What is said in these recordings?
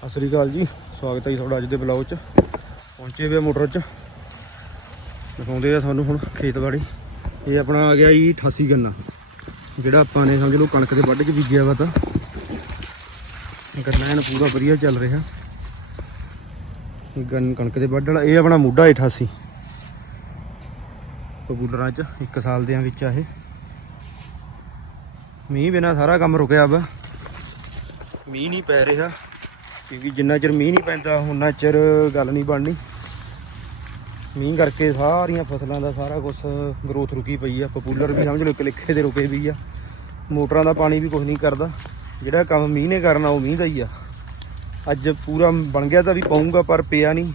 ਸਤਿ ਸ੍ਰੀ ਅਕਾਲ ਜੀ, ਸਵਾਗਤ ਹੈ ਜੀ ਤੁਹਾਡਾ ਅੱਜ ਦੇ ਬਲੌਗ 'ਚ। ਪਹੁੰਚੇ ਵੇ ਮੋਟਰ 'ਚ। ਦਿਖਾਉਂਦੇ ਆ ਤੁਹਾਨੂੰ ਹੁਣ ਖੇਤਬਾੜੀ ਇਹ ਆਪਣਾ ਆ ਗਿਆ ਜੀ 88 ਗੰਨਾ, ਜਿਹੜਾ ਆਪਾਂ ਨੇ ਸਮਝ ਲਓ ਕਣਕ ਦੇ ਵੱਢ 'ਚ ਬੀਜਿਆ ਵਾ ਤਾਂ। ਗੰਨਾ ਐਨ ਪੂਰਾ ਵਧੀਆ ਚੱਲ ਰਿਹਾ। ਇਹ ਗੰਨ ਕਣਕ ਦੇ ਵੱਢ ਵਾਲਾ, ਇਹ ਆਪਣਾ ਮੁੱਢਾ 88 ਕਬੂਲਰਾਂ 'ਚ, ਇੱਕ ਸਾਲ ਦੇ ਵਿੱਚ ਆ ਇਹ। ਮੀਂਹ ਬਿਨਾ ਸਾਰਾ ਕੰਮ ਰੁਕਿਆ ਵਾ। ਮੀਂਹ ਨਹੀਂ ਪੈ ਰਿਹਾ। ਕਿਉਂਕਿ ਜਿੰਨਾ ਚਿਰ ਮੀਂਹ ਨਹੀਂ ਪੈਂਦਾ ਉਹਨਾਂ ਚਿਰ ਗੱਲ ਨਹੀਂ ਬਣਨੀ। ਮੀਂਹ ਕਰਕੇ ਸਾਰੀਆਂ ਫਸਲਾਂ ਦਾ ਸਾਰਾ ਕੁਝ ਗਰੋਥ ਰੁਕੀ ਪਈ ਆ। ਪਪੂਲਰ ਵੀ ਸਮਝ ਲਓ, ਇੱਕ ਲਿਖੇ ਦੇ ਰੁਕੇ ਵੀ ਆ। ਮੋਟਰਾਂ ਦਾ ਪਾਣੀ ਵੀ ਕੁਝ ਨਹੀਂ ਕਰਦਾ। ਜਿਹੜਾ ਕੰਮ ਮੀਂਹ ਨੇ ਕਰਨਾ, ਉਹ ਮੀਂਹ ਦਾ ਹੀ ਆ। ਅੱਜ ਪੂਰਾ ਬਣ ਗਿਆ ਤਾਂ ਵੀ ਪਾਉਂਗਾ ਪਰ ਪਿਆ ਨਹੀਂ।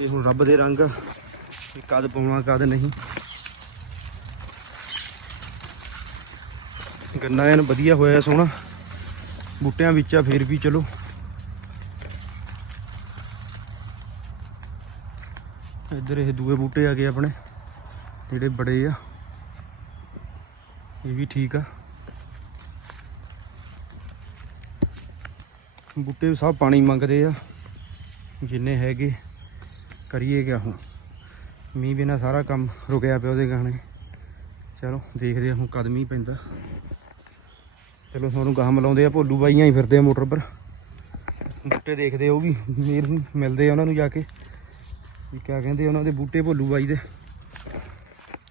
ਇਹ ਹੁਣ ਰੱਬ ਦੇ ਰੰਗ ਕਦ ਪਾਉਣਾ ਕਦ ਨਹੀਂ। ਗੰਨਾ ਐਨ ਵਧੀਆ ਹੋਇਆ, ਸੋਹਣਾ। ਬੂਟਿਆਂ ਵਿੱਚ ਆ, ਫੇਰ ਵੀ ਚਲੋ। ਇੱਧਰ ਇਹ ਦੂਏ ਬੂਟੇ ਆ ਗਏ ਆਪਣੇ, ਜਿਹੜੇ ਬੜੇ ਆ। ਇਹ ਵੀ ਠੀਕ ਆ। ਬੂਟੇ ਸਭ ਪਾਣੀ ਮੰਗਦੇ ਆ, ਜਿੰਨੇ ਹੈਗੇ, ਕਰੀਏ ਕਿਆ ਹੁਣ। ਮੀਂਹ ਬਿਨਾ ਸਾਰਾ ਕੰਮ ਰੁਕਿਆ ਪਿਆ ਉਹਦੇ ਗਾਣੇ। ਚਲੋ ਦੇਖਦੇ ਆ ਹੁਣ ਕਦਮ ਹੀ ਪੈਂਦਾ। ਚਲੋ ਤੁਹਾਨੂੰ ਗਾਹ ਮਿਲਾਉਂਦੇ ਆ ਭੋਲੂ ਬਾਈਆਂ ਹੀ ਫਿਰਦੇ ਆ ਮੋਟਰ ਪਰ। ਬੂਟੇ ਦੇਖਦੇ ਉਹ ਵੀ ਮੇਰ ਮਿਲਦੇ ਆ ਉਹਨਾਂ ਨੂੰ ਜਾ ਕੇ। ਵੀ ਕਿਆ ਕਹਿੰਦੇ ਉਹਨਾਂ ਦੇ ਬੂਟੇ ਭੋਲੂ ਬਾਈ ਦੇ।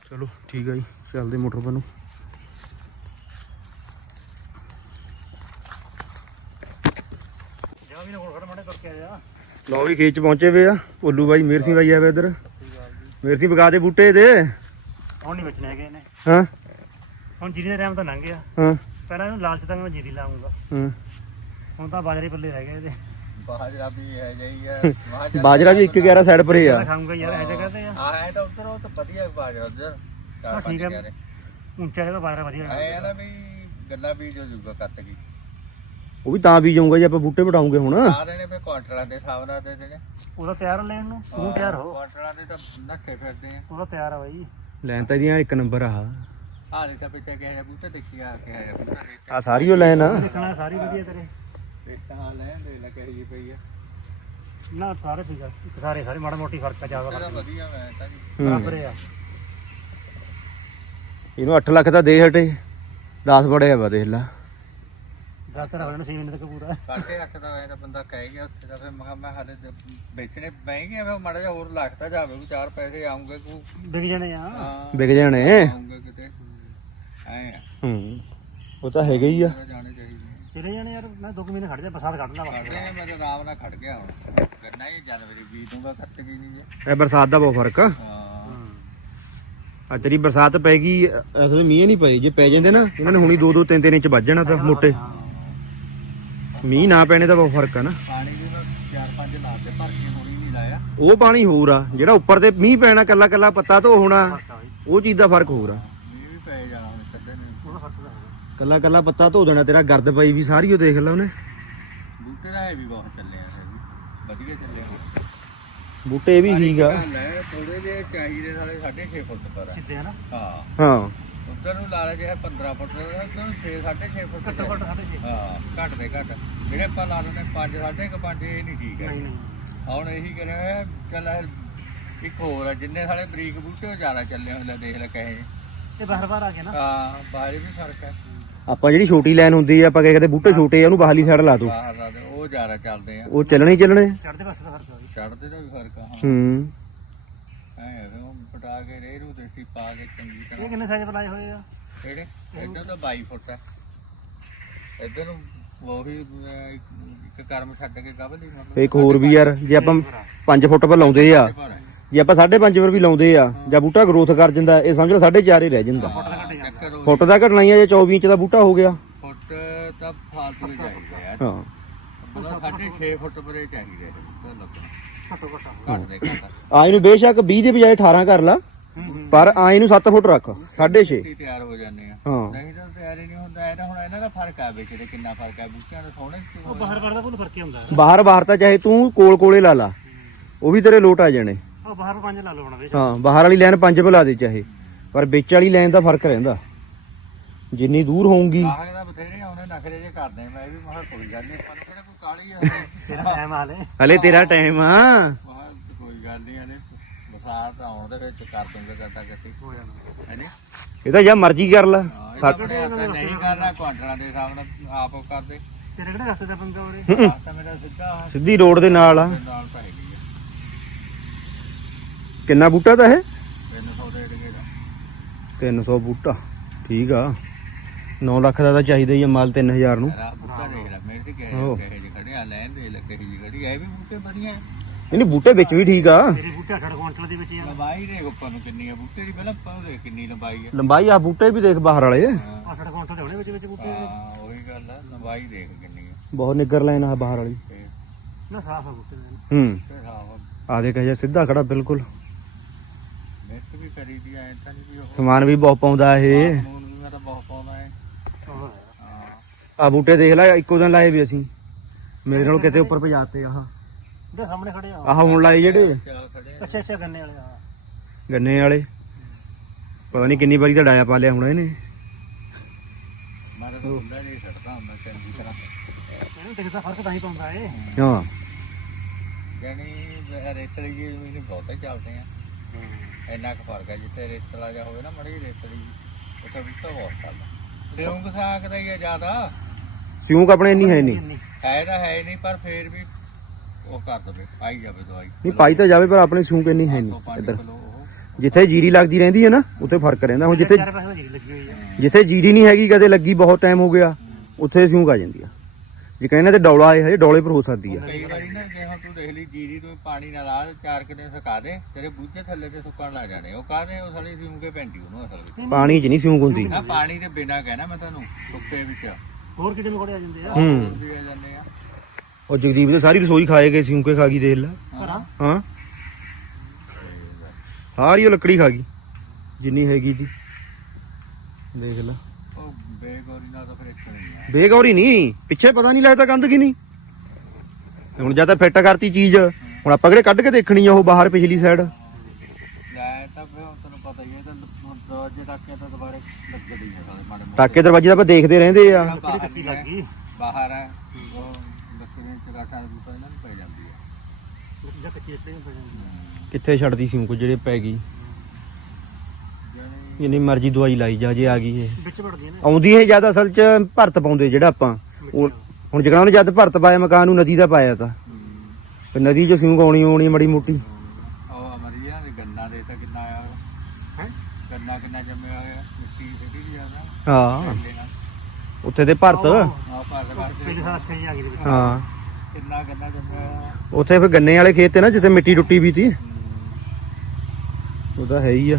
ਚਲੋ ਠੀਕ ਆ ਜੀ ਚੱਲਦੇ ਮੋਟਰ ਪਰ ਨੂੰ। ਜਾ ਵੀ ਖੇਤ ਚ ਪਹੁੰਚੇ ਵੇ ਆ ਭੋਲੂ ਬਾਈ ਮੇਰ ਸਿੰਘ ਬਾਈ ਆਵੇ ਇੱਧਰ। ਮੇਰ ਸਿੰਘ ਵਗਾ ਦੇ ਬੂਟੇ ਦੇ ਹੁਣ ਨਹੀਂ ਬਚਣੇ ਹੈਗੇ ਨੇ ਹਾਂ? ਹੁਣ ਦਾ ਟਾਈਮ ਤਾਂ ਲੰਘ ਗਿਆ। ਹਾਂ। ਪਹਿਲਾਂ ਇਹਨੂੰ ਲਾਲਚ ਤਾਂ ਮੈਂ ਜੀਰੀ ਲਾਉਂਗਾ ਹਾਂ। ਹੁਣ ਤਾਂ ਬਾਜਰੇ ਪੱਲੇ ਰਹਿ ਗਏ ਇਹਦੇ। ਬਾਜਰਾ ਵੀ ਹੈ ਜਈ ਹੈ ਬਾਜਰਾ ਵੀ 111 ਸਾਈਡ ਪਰੇ ਆ। ਮੈਂ ਖਾਊਂਗਾ ਯਾਰ ਇਹ ਜਗ੍ਹਾ ਤੇ ਆ। ਆ ਹੈ ਤਾਂ ਉਧਰ ਉਹ ਤਾਂ ਵਧੀਆ ਬਾਜਰਾ ਉਧਰ। ਹਾਂ, ਚਾਰ ਪੰਜ ਠੀਕ ਹੈ। ਕਿਆਰੇ ਉੱਚਾ ਇਹਦਾ ਬਾਜਰਾ ਵਧੀਆ ਆ ਨਾ ਵੀ ਗੱਲਾਂ ਵੀ ਜੋ ਜੂਗਾ ਕੱਤ ਗਈ ਉਹ ਵੀ ਤਾਂ ਵੀ ਜਾਊਗਾ ਜੇ ਆਪਾਂ ਬੂਟੇ ਵਟਾਉਂਗੇ ਹੁਣ। ਆ ਨੇ ਫੇ ਕੁਆਂਟਲਾਂ ਦੇ ਹਿਸਾਬ ਨਾਲ ਦੇ ਦੇਣੇ। ਉਹਦਾ ਤਿਆਰ ਆ ਲੈਣ ਨੂੰ? ਤੂੰ ਤਿਆਰ ਹੋ। ਕੁਆਂਟਲਾਂ ਦੇ ਤਾਂ ਨੱਖੇ ਫਿਰਦੇ ਆ। ਉਹਦਾ ਤਿਆਰ ਆ ਬਾਈ। ਲੈਣ ਤਾਂ ਦੀਆਂ ਇੱਕ ਨੰਬਰ ਆ। ਆ ਦੇ ਤਾਂ ਪਿੱਛੇ ਕਿਹਾ ਜਿਹਾ ਬੂਟੇ ਦੇਖੀਆ ਕਿਹਾ ਜਿਹਾ ਬੂਟਾ ਆ ਸਾਰੀ ਉਹ ਲੈਣ। ਆ ਦੇਖਣਾ ਸਾਰੀ ਵਧੀਆ ਤੇਰੇ। ਰੇਟਾਂ ਲੈ ਦੇ ਲੈ ਕਹੀ ਜੀ ਪਈ ਆ। ਨਾ ਸਾਰੇ ਠੀਕ ਆ ਇੱਕ ਸਾਰੇ ਸਾਰੇ ਮਾੜਾ ਮੋਟੀ ਫ਼ਰਕ ਆ ਜ਼ਿਆਦਾ ਵਧੀਆ ਮੈਂ ਤਾਂ ਜੀ। ਬਰਾਬਰ ਆ। ਇਹਨੂੰ 8 ਲੱਖ ਤਾਂ ਦੇ ਹਟੇ। 10 ਬੜੇ ਆ ਵਾ ਦੇਖ ਲਾ। ਦਸ ਤਰ੍ਹਾਂ ਹੋ ਜਾਣਾ 6 ਮਹੀਨੇ ਤੱਕ ਪੂਰਾ। ਸਾਢੇ ਅੱਠ ਦਾ ਐ ਤਾਂ ਬੰਦਾ ਕਹਿ ਗਿਆ ਉੱਥੇ ਤਾਂ ਫਿਰ ਮੈਂ ਕਿਹਾ ਮੈਂ ਹਾਲੇ ਤੇ ਵੇਚਣੇ ਬਹਿਗੇ ਫਿਰ ਮਾੜਾ ਜਿਹਾ ਹੋਰ ਲੱਗਦਾ ਜਾਵੇ ਕੋਈ ਚਾਰ ਪੈਸੇ ਆਉਂਗੇ ਕੋ ਵਿਕ ਜਾਣੇ ਆ। ਹਾਂ। ਵਿਕ ਜਾਣੇ। ਆਉਂਗੇ ਕਿਤੇ। ਐ ਹੂੰ। ਉਹ ਤਾਂ ਹੈਗਾ ਹੀ ਆ। ਜਾਣੇ ਚਾਹੀਦੇ ਚਲੇ ਜਾਣੇ ਯਾਰ ਮੈਂ 2 ਮਹੀਨੇ ਖੜ ਜਾ ਬਰਸਾਤ ਕੱਢ ਲਾ ਕਰਦੇ ਆ ਮੈਂ ਤਾਂ ਆਰਾਮ ਨਾਲ ਖੜ ਗਿਆ ਹੁਣ। ਗੰਨਾ ਹੀ ਜਨਵਰੀ ਬੀਜ ਦੂੰਗਾ ਕੱਤ ਗਈ ਨਹੀਂ ਜੇ ਇਹ ਬਰਸਾਤ ਦਾ ਬਹੁਤ ਫ਼ਰਕ ਆ। ਹਾਂ। ਆ ਤੇਰੀ ਬਰਸਾਤ ਪੈ ਗਈ ਅਸਲ ਮੀਂਹ ਨਹੀਂ ਪਈ। ਜੇ ਪੈ ਜਾਂਦੇ ਨਾ ਇਹਨਾਂ ਨੇ ਹੁਣੀ 2 2 3 3 ਇੰਚ ਵੱਜ ਜਾਣਾ ਤਾਂ ਮੋਟੇ। ਮੀਂਹ ਨਾ ਪੈਣੇ ਦਾ ਬਹੁਤ ਫ਼ਰਕ ਆ ਨਾ। ਪਾਣੀ ਵੀ ਮੈਂ ਚਾਰ ਪੰਜ ਲਾ ਤੇ ਭਰ ਕੇ ਹੁਣੀ ਨਹੀਂ ਲਾਇਆ। ਉਹ ਪਾਣੀ ਹੋਰ ਆ ਜਿਹੜਾ ਉੱਪਰ ਤੇ ਮੀਂਹ ਪੈਣਾ ਕੱਲਾ ਕੱਲਾ ਪੱਤਾ ਧੋ ਹੋਣਾ ਉਹ ਚੀਜ਼ ਦਾ ਫ਼ਰਕ ਹੋਰ ਆ ਮੀਂਹ ਵੀ ਪੈ ਜਾਣਾ ਹੁਣ ਸੱਦੇ ਨੇ ਉਹਦਾ ਫ਼ਰਕ ਤਾਂ ਹੈਗਾ ਕੱਲਾ ਕੱਲਾ ਪੱਤਾ ਧੋ ਦੇਣਾ ਤੇਰਾ ਗਰਦ ਪਈ ਵੀ ਸਾਰੀ ਉਹ ਦੇਖ ਲੈ ਉਹਨੇ। ਬੂਟੇ ਦਾ ਇਹ ਵੀ ਬਹੁਤ ਚੱਲੇ ਆ ਇਹ ਵੀ ਵਧੀਆ ਚੱਲੇ ਹੁਣ ਬੂਟੇ ਵੀ ਠੀਕ ਆ। ਲੈ ਥੋੜੇ ਜਿਹੇ ਚਾਹੀਦੇ ਸਾਰੇ 6.5 ਫੁੱਟ ਪਰ ਆ। ਸਿੱਧੇ ਆ ਨਾ? ਹਾਂ। ਹਾਂ। ਉੱਧਰ ਨੂੰ ਲਾ ਲੈ ਜੇ 15 ਫੁੱਟ ਦਾ ਉੱਧਰ ਨੂੰ 6 6.5 ਫੁੱਟ ਘੱਟੋ ਘੱਟ ਸਾਡੇ ਛੇ। ਹਾਂ ਘੱਟ ਦੇ ਘੱਟ। ਜਿਹੜੇ ਆਪਾਂ ਲਾ ਦਿੰਦੇ 5 5.5 5 ਇਹ ਨਹੀਂ ਠੀਕ ਹੈ ਨਹੀਂ ਨਹੀਂ। ਹੁਣ ਇਹੀ ਕਰਿਆ ਚੱਲ ਇਹ ਇੱਕ ਹੋਰ ਆ ਜਿੰਨੇ ਸਾਰੇ ਬਰੀਕ ਬੂਟੇ ਉਹ ਜ਼ਿਆਦਾ ਚੱਲੇ ਹੁੰਦੇ ਦੇਖ ਲੈ ਕਹੇ ਇਹ ਬਾਹਰ ਬਾਹਰ ਆ ਕੇ ਨਾ। ਹਾਂ ਬਾਹਰ ਵੀ ਫ਼ਰਕ ਹੈ। ਆਪਾਂ ਜਿਹੜੀ ਛੋਟੀ ਲਾਈਨ ਹੁੰਦੀ ਆ ਆਪਾਂ ਕਹਿੰਦੇ ਬੂਟੇ ਛੋਟੇ ਆ ਉਹਨੂੰ ਬਾਹਰਲੀ ਸਾਈਡ ਲਾ ਦੋ। ਬਾਹਰ ਦਾ ਤੇ ਉਹ ਜ਼ਿਆਦਾ ਚੱਲਦੇ ਆ। ਉਹ ਚੱਲਣੇ ਹੀ ਚੱਲਣੇ। ਚੜਦੇ ਪਾਸੇ ਦਾ ਫ਼ਰਕ ਆ ਬਾਈ ਚੜਦੇ ਦਾ ਵੀ ਫ਼ਰਕ ਆ ਹਾਂ। ਹੂੰ। ਐ ਫਿਰ ਉਹ ਪਟਾ ਕੇ ਰੇ ਰੂ ਦੇਸੀ ਪਾ ਕੇ ਚੰਗੀ ਇਹ ਤਰ੍ਹਾਂ ਕਿੰਨੇ ਸਾਈਜ਼ ਬਲਾਏ ਹੋਏ ਆ? ਕਿਹੜੇ? ਇੱਧਰ ਤਾਂ 22 ਫੁੱਟ ਹੈ ਇੱਧਰ ਨੂੰ ਉਹੀ ਅਹ, ਇੱਕ ਇੱਕ ਕਰਮ ਛੱਡ ਕੇ ਕਬਲੀ ਮਤਲਬ ਇੱਕ ਹੋਰ ਵੀ ਯਾਰ ਜੇ ਆਪਾਂ 5 ਫੁੱਟ ਪਰ ਲਾਉਂਦੇ ਆ ਹੈ। ਜੇ ਆਪਾਂ 5.5 ਪਰ ਵੀ ਲਾਉਂਦੇ ਆ ਜਾਂ ਬੂਟਾ ਗਰੋਥ ਕਰ ਜਾਂਦਾ ਇਹ ਸਮਝ ਲਓ 4.5 ਹੀ ਰਹਿ ਜਾਂਦਾ। ਫੁੱਟ ਦਾ ਘਟਣਾ ਹੀ ਆ ਜੇ 24 ਇੰਚ ਦਾ ਬੂਟਾ ਹੋ ਗਿਆ। ਫੁੱਟ ਤਾਂ ਫਾਲਤੂ ਹੀ ਚਾਹੀਦਾ ਯਾਰ। ਹਾਂ। ਮਤਲਬ ਸਾਢੇ 6 ਫੁੱਟ ਪਰੇ ਚਾਹੀਦਾ ਇਹ ਬੂਟਾ ਲੱਗਣਾ ਘੱਟੋ ਘੱਟ। ਘੱਟ ਦੇ ਘੱਟ। ਆ ਇਹਨੂੰ ਬੇਸ਼ੱਕ 20 ਦੇ ਬਜਾਏ 18 ਕਰ ਲਾ ਪਰ ਆ ਇਹਨੂੰ 7 ਫੁੱਟ ਰੱਖ 6.5 ਹੀ ਤਿਆਰ ਹੋ ਜਾਂਦੇ ਆ। ਹਾਂ। ਨਹੀਂ ਤਾਂ ਤਿਆਰ ਹੀ ਨਹੀਂ ਹੁੰਦਾ ਇਹ ਤਾਂ ਹੁਣ ਇਹਨਾਂ ਦਾ ਫ਼ਰਕ ਆ ਵਿੱਚ ਤੇ ਕਿੰਨਾ ਫ਼ਰਕ ਆ ਬੂਟਿਆਂ ਦਾ ਸੋਹਣੇ ਚ ਉਹ ਬਾਹਰ ਬਾਹਰ ਦਾ ਕੋਈ ਫ਼ਰਕ ਹੀ ਹੁੰਦਾ। ਬਾਹਰ ਬਾਹਰ ਤਾਂ ਚਾਹੇ ਤੂੰ ਕੋਲ ਕੋਲੇ ਲਾ ਲਾ ਉਹ ਵੀ ਤੇਰੇ ਲੋਟ ਆ ਜਾਣੇ। ਬਾਹਰ ਪੰਜ ਲਾ ਲਓ ਹੁਣ ਵੇ। ਹਾਂ ਬਾਹਰ ਵਾਲੀ ਲਾਈਨ 5 ਪਰ ਲਾ ਦੇ ਚਾਹੇ। ਪਰ ਵਿੱਚ ਵਾਲੀ ਲਾਈਨ ਦਾ ਫ਼ਰਕ ਰਹਿੰਦਾ। ਜਿੰਨੀ ਦੂਰ ਹੋਊਗੀ। ਆਹ ਦਾ ਬਥੇਰੇ ਆਉਣੇ ਨਖਰੇ ਜੇ ਕਰਦੇ ਮੈਂ ਵੀ ਮਹਾ ਕੋਈ ਗੱਲ ਨਹੀਂ ਆਪਾਂ ਨੂੰ ਕਿਹੜਾ ਕੋਈ ਕਾਲੀ ਆ। ਤੇਰਾ ਟਾਈਮ ਆ ਲੈ। ਹਲੇ ਤੇਰਾ ਟਾਈਮ ਆ। ਬਾਹਰ ਕੋਈ ਗੱਲ ਨਹੀਂ ਇਹਨੇ ਬਸਾਤ ਆਉਣ ਦੇ ਵਿੱਚ ਕਰ ਦੂੰਗੇ ਗੱਟਾ ਗੱਟੀ ਹੋ ਜਾਣਾ। ਹੈਨੀ ਇਹ ਤਾਂ ਜਾਂ ਮਰਜ਼ੀ ਕਰ ਲੈ। ਹੱਥ ਨਹੀਂ ਕਰਨਾ ਕੁਆਂਟਲਾਂ ਦੇ ਹਿਸਾਬ ਨਾਲ ਆਪ ਕਰਦੇ। ਤੇਰੇ ਕਿਹੜੇ ਰਸਤੇ ਦਾ ਪੰਗਾ ਉਰੇ ਰਸਤਾ ਮੇਰਾ ਸਿੱਧਾ। ਸਿੱਧੀ ਰੋਡ ਦੇ ਨਾਲ ਆ। ਕਿੰਨਾ ਬੂਟਾ ਤਾਂ ਇਹ? 300 ਦੇ ਏਰੀਏ ਦਾ 300 ਬੂਟਾ ਠੀਕ ਆ। 9 ਲੱਖ ਦਾ ਤਾਂ ਚਾਹੀਦਾ ਹੀ ਆ ਮਾਲ 3000 ਨੂੰ। ਬੂਟਾ ਦੇਖ ਲੈ ਮੇਰੇ ਤੇ ਕਹੇ ਆਹੋ। ਕਹੇ ਜਿਹੇ ਖੜੇ ਆ ਲੈਣ ਦੇ ਲੱਗੇ ਜੀ ਖੜੀ ਐ ਵੀ ਬੂਟੇ ਵਧੀਆ ਨਹੀਂ ਨਹੀਂ ਬੂਟੇ ਵਿੱਚ ਵੀ ਠੀਕ ਆ। ਤੇਰੇ ਬੂਟੇ 8 ਕੁਆਂਟਲ ਦੇ ਵਿੱਚ ਯਾਰ ਲੰਬਾਈ ਦੇਖ ਉੱਪਰ ਨੂੰ ਕਿੰਨੀ ਆ ਬੂਟੇ ਦੀ ਪਹਿਲਾਂ ਪਾਉ ਦੇ ਕਿੰਨੀ ਲੰਬਾਈ ਆ। ਲੰਬਾਈ ਆ ਬੂਟੇ ਵੀ ਦੇਖ ਬਾਹਰ ਵਾਲੇ। 8 ਕੁਆਂਟਲ ਦੇ ਹੋਣੇ ਵਿੱਚ ਵਿੱਚ ਬੂਟੇ। ਹਾਂ ਉਹੀ ਗੱਲ ਆ ਲੰਬਾਈ ਦੇਖ ਕਿੰਨੀ ਆ। ਬਹੁਤ ਨਿੱਗਰ ਲਾਈਨ ਆ ਬਾਹਰ ਵਾਲੀ। ਨਾ ਸਾਫ਼ ਆ ਬੂਟੇ ਦੇ। ਹੂੰ। ਆ। ਦੇਖ ਜਿਹਾ ਸਿੱਧਾ ਖੜਾ ਬਿਲਕੁਲ ਮਿਹਨਤ ਵੀ ਕਰੀ ਦੀ ਐ ਤਾਂ ਨਹੀਂ ਵੀ ਉਹ ਸਮਾਨ ਵੀ ਬਹੁਤ ਪਾਉਂਦਾ ਇਹ। ਮੈਂ ਤਾਂ ਬਹੁਤ ਪਾਉਂਦਾ ਹੈ। ਆ ਬੂਟੇ ਦੇਖ ਲੈ ਇੱਕੋ ਦਿਨ ਲਾਏ ਵੀ ਅਸੀਂ। ਮੇਰੇ ਨਾਲ ਕਿਤੇ ਉੱਪਰ ਭਜਾਤੇ ਆਹ। ਜਿਹੜੇ ਸਾਹਮਣੇ ਖੜੇ ਆ। ਆਹ ਹੁਣ ਲਾਏ ਜਿਹੜੇ। ਅੱਛਾ ਅੱਛਾ ਗੰਨੇ ਵਾਲੇ ਆ ਗੰਨੇ ਵਾਲੇ। ਪਤਾ ਨਹੀਂ ਕਿੰਨੀ ਵਾਰੀ ਤਾਂ ਡਾਇਆ ਪਾ ਲਿਆ ਹੁਣ ਇਹਨੇ। ਮੈਂ ਤਾਂ ਹੁੰਦਾ ਨਹੀਂ ਛੱਡਦਾ ਹੁੰਦਾ ਚੰਗੀ ਤਰ੍ਹਾਂ। ਇਹਨੂੰ ਦਿਖਦਾ ਫ਼ਰਕ ਤਾਂ ਹੀ ਪਾਉਂਦਾ ਏ ਹਾਂ। ਯਾਨੀ ਰੇਤਲੀ ਜੀ ਜ਼ਮੀਨ ਬਹੁਤੇ ਚੱਲਦੇ ਆ। ਇੰਨਾ ਕੁ ਫ਼ਰਕ ਹੈ ਜਿੱਥੇ ਰੇਤਲਾ ਜਾ ਹੋਵੇ ਨਾ ਮੜੀ ਰੇਤਲੀ ਉੱਥੇ ਬੂਟਾ ਬਹੁਤ ਚੱਲਦਾ ਸਿਉਂਕ ਸਾਗ ਦਾ ਹੀ ਆ ਜ਼ਿਆਦਾ। ਸਿਉਂਕ ਆਪਣੇ ਇੰਨੀ ਹੈ ਨਹੀਂ। ਹੈ ਤਾਂ ਹੈ ਨਹੀਂ ਪਰ ਫੇਰ ਵੀ ਉਹ ਕਰ ਦਵੇ ਪਾਈ ਜਾਵੇ ਦਵਾਈ। ਨਹੀਂ ਪਾਈ ਤਾਂ ਜਾਵੇ ਪਰ ਆਪਣੇ ਸਿਉਂਕ ਇੰਨੀ ਹੈ ਨਹੀਂ 5 ਇੱਧਰ। ਜਿੱਥੇ ਜੀਰੀ ਲੱਗਦੀ ਰਹਿੰਦੀ ਹੈ ਨਾ ਉੱਥੇ ਫ਼ਰਕ ਰਹਿੰਦਾ। ਹੁਣ ਜਿੱਥੇ ਜਿੱਥੇ ਜੀਰੀ ਨਹੀਂ ਹੈਗੀ ਕਦੇ ਲੱਗੀ ਬਹੁਤ ਟਾਈਮ ਹੋ ਗਿਆ ਉੱਥੇ ਸਿਉਂਕ ਆ ਜਾਂਦੀ ਆ। ਜੇ ਕਹਿੰਦੇ ਤੇ ਡੌਲਾ ਆਏ ਹਜੇ ਡੌਲੇ ਪਰ ਹੋ ਸਕਦੀ ਆ। ਕਈ ਵਾਰੀ ਨਾ ਜੀਰੀ ਤੂੰ ਪਾਣੀ ਨਾਲ ਆ ਚਾਰ ਕਿਤੇ ਸੁਕਾ ਦੇ ਤੇਰੇ ਬੂਝੇ ਥੱਲੇ ਤੇ ਸੁੱਕਣ ਲੱਗ ਜਾਣੇ। ਉਹ ਕਾਹਦੇ ਉਹ ਸਾਲੀ ਸਿਉਂਕੇ ਪੈਂਦੀ ਉਹਨੂੰ ਅਸਲ ਵਿੱਚ। ਪਾਣੀ 'ਚ ਨਹੀਂ ਸਿਉਂਕ ਹੁੰਦੀ। ਨਾ ਪਾਣੀ ਦੇ ਬਿਨਾ ਕਹਿਣਾ ਮੈਂ ਤੁਹਾਨੂੰ ਸੁੱਕੇ ਵਿੱਚ। ਹੋਰ ਕਿਤੇ ਨੂੰ ਕੋੜੇ ਆ ਜਾਂਦੇ ਆ? ਹੂੰ। ਵੀ ਆ ਜਾਂਦੇ ਆ। ਉਹ ਜਗਦੀਪ ਦੇ ਸਾਰੀ ਰਸੋਈ ਖਾਏ ਗਏ ਸਿਉਂਕੇ ਖਾ ਗਈ ਦੇਖ ਲੈ। ਘਰਾਂ? ਹਾਂ। ਸਾਰੀ ਉਹ ਲੱਕੜੀ ਖਾ ਗਈ ਜਿੰਨੀ ਹੈਗੀ ਸੀ। ਦੇਖ ਲੈ। ਉਹ ਬੇਗੋਰੀ ਨਾਲ ਤਾਂ ਫਿਰ ਇੱਕ ਨਹੀਂ ਆ। ਬੇਗੌਰੀ ਨਹੀਂ ਪਿੱਛੇ ਪਤਾ ਨਹੀਂ ਲੱਗਦਾ ਕੰਧ ਕੀ ਨਹੀਂ ਹੁਣ ਜਾਂ ਤਾਂ ਫਿੱਟ ਕਰਤੀ ਚੀਜ਼। ਹੁਣ ਆਪਾਂ ਕਿਹੜੇ ਕੱਢ ਕੇ ਦੇਖਣੀ ਆ ਉਹ ਬਾਹਰ ਪਿਛਲੀ ਸਾਈਡ ਲੈ ਤਾਂ ਫਿਰ ਹੁਣ ਤੈਨੂੰ ਪਤਾ ਹੀ ਹੈ ਤਾਂ ਹੁਣ ਦਰਵਾਜ਼ੇ ਟਾਕੇ ਤਾਂ ਦੁਬਾਰੇ ਲੱਗਦੇ ਹੀ ਆ ਸਾਰੇ ਮਾੜੇ ਮੋਟੇ। ਟਾਕੇ ਦਰਵਾਜ਼ੇ ਤਾਂ ਆਪਾਂ ਦੇਖਦੇ ਰਹਿੰਦੇ ਆ। ਜਿਹੜਾ ਬਾਹਰ ਕੱਚੀ ਨਹੀਂ ਲੱਗ? ਹੈ, ਗਈ ਬਾਹਰ ਹੈ ਉਹ ਲੱਕੜੀਆਂ ਚਗਾਟਾਂ ਦੀ ਤਾਂ ਇਹਨਾਂ ਨੂੰ ਪੈ ਜਾਂਦੀ ਹੈ ਜਾਂ ਕੱਚੀ ਇੱਥੇ ਹੀ ਪੈ ਜਾਂਦੀ ਕਿੱਥੇ ਛੱਡਦੀ ਸੀ ਉਹ ਜਿਹੜੇ ਪੈ ਗਈ? ਜਾਨੀ ਜਿੰਨੀ ਮਰਜ਼ੀ ਦਵਾਈ ਲਾਈ ਜਾ ਜੇ ਆ ਗਈ ਇਹ। ਵਿੱਚ ਵੜਦੀ ਹੈ ਨਾ। ਆਉਂਦੀ ਇਹ ਜ਼ਿਆਦਾ ਅਸਲ 'ਚ ਭਰਤ ਪਾਉਂਦੇ ਜਿਹੜਾ ਆਪਾਂ। ਉਹ ਹੁਣ ਜਿਹੜਾ ਉਹਨੇ ਜਦ ਭਰਤ ਪਾਇਆ ਮਕਾਨ ਨੂੰ ਨਦੀ ਦਾ ਪਾਇਆ ਤਾਂ। ਤੇ ਨਦੀ 'ਚ ਸਿਉਂਕ ਆਉਣੀ ਆਉਣੀ ਮੜੀ ਮੋਟੀ। ਉਹ ਅਮਰੀਆ ਦੇ ਗੰਨਾ ਦੇ ਤਾਂ ਕਿੰਨਾ ਆਇਆ ਹੈ? ਗੰਨਾ ਕਿੰਨਾ ਜੰਮਿਆ ਹੋਇਆ ਮਿੱਟੀ ਸਿੱਟੀ ਦੀ ਜਾਂਦਾ ਹਾਂ। ਪਹਿਲੇ ਨਾਲ। ਉੱਥੇ ਭਰਤ। ਭਾਰਤ ਦੇ ਵਿੱਚ ਹਾਂ ਕਿੰਨਾ ਗੰਨਾ ਜੰਮਿਆ ਹੋਇਆ। ਉੱਥੇ ਫਿਰ ਗੰਨੇ ਵਾਲੇ ਖੇਤ ਤੇ ਨਾ ਜਿੱਥੇ ਮਿੱਟੀ ਟੁੱਟੀ ਵੀ ਤਾਂ। ਹੈ ਹੀ ਆ।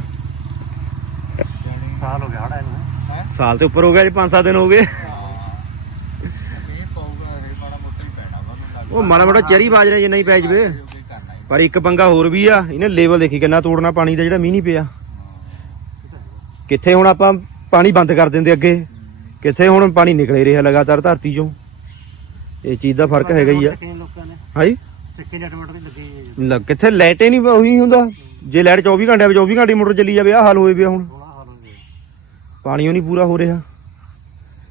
ਸਾਲ ਹੋ ਗਿਆ ਹੜਾ ਇਹਨੂੰ ਸਾਲ ਤੇ ਉੱਪਰ ਹੋ ਗਿਆ ਜੀ 5-7 ਦਿਨ ਹੋ ਗਏ ਇਹ ਪਊਗਾ ਇਹ ਮਾੜਾ ਮੋਟਾ ਹੀ ਪੈਣਾ ਉਹਨੂੰ ਲੱਗ ਉਹ ਮਾੜਾ ਮੋਟਾ ਚਰੀ ਬਾਜਰੇ ਜਿੰਨਾ ਹੀ ਪੈ ਜਵੇ। ਪਰ ਇੱਕ ਪੰਗਾ ਹੋਰ ਵੀ ਆ, ਇਹਨੇ ਲੇਵਲ ਦੇਖੀ ਕਿੰਨਾ ਤੋੜਨਾ, ਪਾਣੀ ਦਾ ਜਿਹੜਾ ਮੀਂਹ ਨਹੀਂ ਪਿਆ। ਕਿੱਥੇ ਹੁਣ ਆਪਾਂ ਪਾਣੀ ਬੰਦ ਕਰ ਦਿੰਦੇ ਅੱਗੇ? ਕਿੱਥੇ ਹੁਣ ਪਾਣੀ ਨਿਕਲੇ ਰਿਹਾ ਲਗਾਤਾਰ ਧਰਤੀ ਚੋਂ? ਇਹ ਚੀਜ਼ ਦਾ ਫ਼ਰਕ ਹੈਗਾ ਹੀ ਆ। ਹਾਂਜੀ? ਸਿੱਕੇ ਕਿੱਥੇ ਲਾਈਟ ਹੀ ਨਹੀਂ ਉਹੀ ਹੁੰਦਾ। ਜੇ ਲਾਈਟ 24 ਘੰਟੇ ਵਿੱਚ 24 ਘੰਟੇ ਮੋਟਰ ਚੱਲੀ ਜਾਵੇ ਆ ਹਾਲ ਹੋਏ ਪਿਆ ਹੁਣ। ਪਾਣੀ ਉਹ ਨਹੀਂ ਪੂਰਾ ਹੋ ਰਿਹਾ।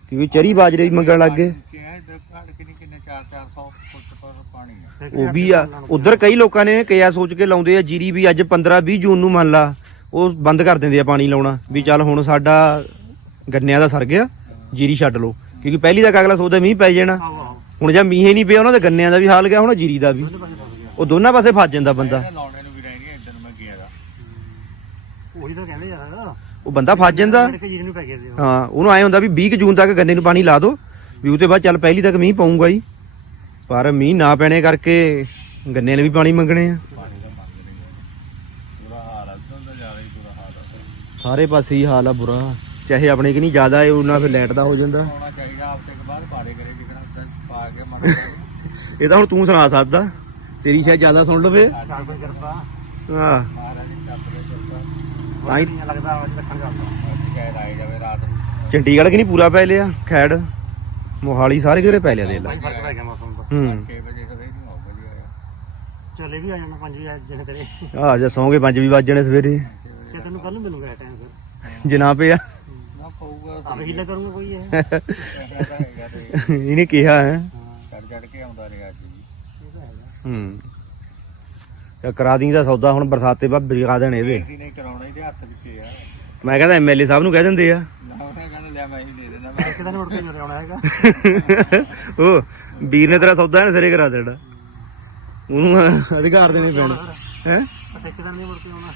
ਕਿਉਂਕਿ ਚਰੀ ਬਾਜਰੇ ਵੀ ਮੰਗਣ ਲੱਗ ਗਏ ਕਿ ਹੈ ਇਧਰ ਘੜ ਕਿੰਨੀ ਕਿੰਨੇ 4 400 ਫੁੱਟ ਪਰ ਪਾਣੀ ਹੈ ਸਿੱਕੇ ਉਹ ਵੀ ਆ। ਉਧਰ ਕਈ ਲੋਕਾਂ ਨੇ ਕਿਹਾ ਸੋਚ ਕੇ ਲਾਉਂਦੇ ਆ ਜੀਰੀ ਵੀ ਅੱਜ 15 20 ਜੂਨ ਨੂੰ ਮੰਨ ਲਾ ਉਹ ਬੰਦ ਕਰ ਦਿੰਦੇ ਆ ਪਾਣੀ ਲਾਉਣਾ ਵੀ ਚੱਲ ਹੁਣ ਸਾਡਾ ਗੰਨਿਆਂ ਦਾ ਸਰ ਗਿਆ ਜੀਰੀ ਛੱਡ ਲਓ। ਕਿਉਂਕਿ ਪਹਿਲੀ ਤਾਂ ਅਗਲਾ ਸੋਚਦਾ ਮੀਂਹ ਪੈ ਜਾਣਾ। ਹੁਣ ਜੇ ਮੀਂਹ ਨਹੀਂ ਪਿਆ ਉਹਨਾਂ ਦੇ ਗੰਨਿਆਂ ਦਾ ਵੀ ਹਾਲ ਗਿਆ ਹੁਣ ਜੀਰੀ ਦਾ ਵੀ। ਉਹ ਦੋਨਾਂ ਪਾਸੇ ਫਸ ਜਾਂਦਾ ਬੰਦਾ। ਉਹੀ ਤਾਂ ਕਹਿੰਦੇ ਯਾਰ ਉਹ ਬੰਦਾ ਫਸ ਜਾਂਦਾ। ਹਾਂ ਉਹਨੂੰ ਐ ਹੁੰਦਾ ਵੀ 20 ਕੁ ਜੂਨ ਤੱਕ ਗੰਨੇ ਨੂੰ ਪਾਣੀ ਲਾ ਦਿਓ ਵੀ ਉਹਦੇ ਬਾਅਦ ਚੱਲ ਪਹਿਲੀ ਤੱਕ ਮੀਂਹ ਪਊਗਾ ਹੀ। ਪਰ ਮੀਂਹ ਨਾ ਪੈਣੇ ਕਰਕੇ ਗੰਨੇ ਨੇ ਵੀ ਪਾਣੀ ਮੰਗਣੇ ਆ। ਸਾਰੇ ਪਾਸੇ ਹੀ ਹਾਲ ਆ ਬੁਰਾ। ਚਾਹੇ ਆਪਣੇ ਕਿ ਨਹੀਂ ਜ਼ਿਆਦਾ ਏ ਉਹਨਾਂ ਫਿਰ ਲਾਈਟ ਦਾ ਹੋ ਜਾਂਦਾ। ਇਹ ਤਾਂ ਹੁਣ ਤੂੰ ਸੁਣਾ ਸਕਦਾ। ਤੇਰੀ ਸ਼ਾਇਦ ਜ਼ਿਆਦਾ ਸੁਣ ਲਵੇ। ਹਾਂ ਤਾਂ ਚੰਡੀਗੜ੍ਹ ਕਿ ਨਹੀਂ ਪੂਰਾ ਪੈ ਲਿਆ? ਖੈੜ ਮੋਹਾਲੀ ਸਾਰੇ ਕਿਹੜੇ ਪੈ ਲਿਆ ਦੇ ਲੈ। ਹੂੰ। 6 ਵਜੇ ਸਵੇਰ ਨੂੰ ਆਉਂਦਾ ਜੀ ਆਇਆ। ਚੱਲੇ ਵੀ ਆ ਜਾਣਾ 5 ਵਜੇ ਜਿਹੜੇ ਤੇਰੇ ਆ ਜਾ ਸੌਂਗੇ 5 ਵੀ ਵੱਜ ਜਾਣੇ ਸਵੇਰੇ। ਕਿ ਤੈਨੂੰ ਕੱਲ ਨੂੰ ਮਿਲੂਗਾ ਟਾਈਮ ਫਿਰ। ਜੇ ਨਾ ਪਿਆ। ਨਾ ਪਊਗਾ ਆਪ ਹੀਲਾ ਕਰੂੰਗਾ ਕੋਈ ਇਹ। ਤਾਂ ਤੇ ਇਹਨੇ ਕਿਹਾ ਹੈ। ਚੜ ਚੜ ਕੇ ਆਉਂਦਾ ਹੂੰ। ਤੇ ਕਰਾ ਦੀ ਦਾ ਸੌਦਾ ਹੁਣ ਬਰਸਾਤੇ ਬਾਅਦ ਬਿਗਾ ਦੇਣ ਇਹਦੇ ਅਸੀਂ ਨਹੀਂ ਕਰਾਉਣਾ ਇਹਦੇ ਹੱਥ ਵਿੱਚ ਆ। ਮੈਂ ਕਹਿੰਦਾ ਐਮਐਲਏ ਸਾਹਿਬ ਨੂੰ ਕਹਿ ਦਿੰਦੇ ਆ। ਨਾ ਉਹਨੇ ਕਹਿੰਦਾ ਲਿਆ ਮੈਂ ਹੀ ਦੇ ਦੇਣਾ ਮੈਂ ਇੱਕ ਦਿਨ ਮੁੜ ਕੇ ਨਹੀਂ ਆਉਣਾ ਹੈਗਾ। ਉਹ ਵੀਰ ਨੇ ਤੇਰਾ ਸੌਦਾ ਨਾ ਸਿਰੇ ਕਰਾ ਦੇਣਾ। ਉਹਨੂੰ ਅਧਿਕਾਰ ਦੇਣੇ ਪੈਣੇ। ਹੈ? ਨਹੀਂ ਮੁੜ ਕੇ ਆਉਣਾ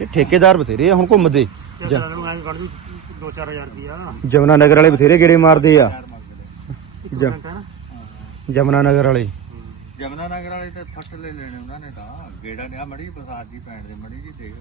ਇਹ ਠੇਕੇਦਾਰ ਬਥੇਰੇ ਆ ਹੁਣ ਘੁੰਮਦੇ ਤੇ ਦਿਨ ਨੂੰ ਐਂ ਕੱਢ ਦੂ 2-4000 ਰੁਪਿਆ ਜਮਨਾ ਨਗਰ ਵਾਲੇ ਬਥੇਰੇ ਗੇੜੇ ਮਾਰਦੇ ਆ। ਜਮਨਾ ਨਗਰ ਵਾਲੇ। ਜਮਨਾ ਨਗਰ ਵਾਲੇ ਤੇ ਫੱਟ ਲੈ ਲੈਣੇ ਉਹਨਾਂ ਨੇ ਤਾਂ। ਗੇੜਾ ਨੇ ਆ ਮੜੀ ਬਰਸਾਤ ਦੀ ਪੈਣ ਦੇ ਮੜੀ ਜੀ ਦੇਖ।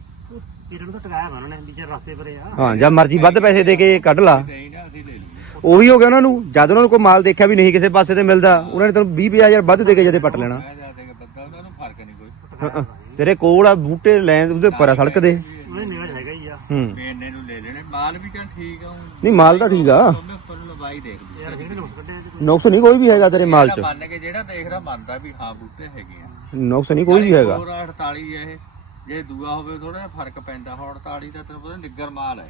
ਇਹਨਾਂ ਨੂੰ ਤਾਂ ਟਕਾਇਆ ਵਾ ਉਹਨਾਂ ਨੇ ਵਿੱਚ ਰਸਤੇ ਪਰੇ ਆ। ਹਾਂ ਜਾਂ ਮਰਜ਼ੀ ਵੱਧ ਪੈਸੇ ਦੇ ਕੇ ਕੱਢ ਲਾ। ਨਹੀਂ ਨਾ ਅਸੀਂ ਲੈ ਲਈਏ ਉਹੀ ਹੋ ਗਿਆ ਉਹਨਾਂ ਨੂੰ। ਜਦ ਉਹਨਾਂ ਨੂੰ ਕੋਈ ਮਾਲ ਦੇਖਿਆ ਵੀ ਨਹੀਂ ਕਿਸੇ ਪਾਸੇ ਤੇ ਮਿਲਦਾ ਉਹਨਾਂ ਨੇ ਤੈਨੂੰ 20 ਹਜ਼ਾਰ ਵੱਧ ਦੇ ਕੇ ਜਦੇ ਪੱਟ ਲੈਣਾ। ਮੈਂ ਜਾ ਦੇ ਕੇ ਬੱਦਾ ਉਹਨਾਂ ਨੂੰ ਫ਼ਰਕ ਨਹੀਂ ਕੋਈ ਤੇਰੇ ਕੋਲ ਆ ਬੂਟੇ ਲੈਣ ਉਹਦੇ ਉੱਪਰ ਆ ਸੜਕ ਦੇ। ਉਹਨੇ ਨਿਗਾਹ 'ਚ ਹੈਗਾ ਹੀ ਆ। ਹੂੰ। ਮੇਨੇ ਨੂੰ ਲੈ ਲੈਣੇ। ਮਾਲ ਵੀ ਚੱਲ ਠੀਕ ਆ ਹੁਣ ਨਹੀਂ ਮਾਲ ਤਾਂ ਠੀਕ ਆ। ਉਹਨੇ ਉੱਪਰ ਲਵਾਈ ਦੇਖਦੀ ਯਾਰ ਜਿਹੜੇ ਲੋਕ ਕੱਢੇ ਆ ਨੁਕਸ ਨਹੀਂ ਕੋਈ ਵੀ ਹੈਗਾ ਤੇਰੇ ਮਾਲ 'ਚ। ਮੰਨ ਕੇ ਜਿਹੜਾ ਦੇਖਦਾ ਮੰਨਦਾ ਵੀ ਹਾਂ ਬੂਟੇ ਹੈਗੇ ਆ। ਨੁਕਸ ਨਹੀਂ ਕੋਈ ਵੀ ਹੈਗਾ। ਹੋਰ 48 ਆ ਇਹ। ਜੇ ਦੂਆ ਹੋਵੇ ਥੋੜਾ ਜਿਹਾ ਫ਼ਰਕ ਪੈਂਦਾ ਹੁਣ 48 ਦਾ ਤੈਨੂੰ ਪਤਾ ਨਿੱਗਰ ਮਾਲ ਹੈ